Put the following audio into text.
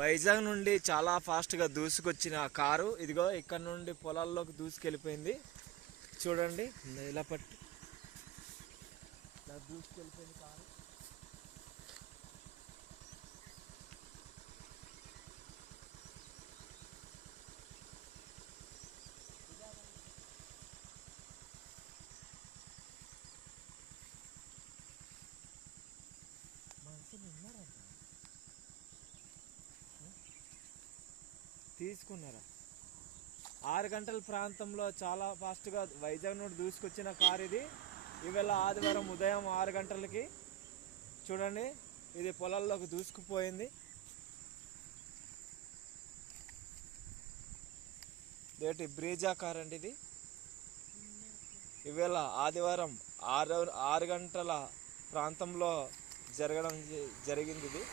వైజాగ్ నుండి చాలా ఫాస్ట్గా దూసుకొచ్చిన కారు ఇదిగో ఇక్కడ నుండి పొలాల్లోకి దూసుకెళ్ళిపోయింది. చూడండి ఇలా పట్టి ఇలా దూసుకెళ్ళిపోయింది కారు. మనుషులు ఉన్నారంట, తీసుకున్నారా? 6 గంటల ప్రాంతంలో చాలా ఫాస్ట్గా వైజాగ్ నుండి దూసుకొచ్చిన కారు ఇది. ఈవేళ ఆదివారం ఉదయం 6 గంటలకి చూడండి ఇది పొలాల్లోకి దూసుకుపోయింది. దేటి బ్రీజా కార్ అండి ఇది. ఈవేళ ఆదివారం 6 గంటల ప్రాంతంలో జరిగింది ఇది.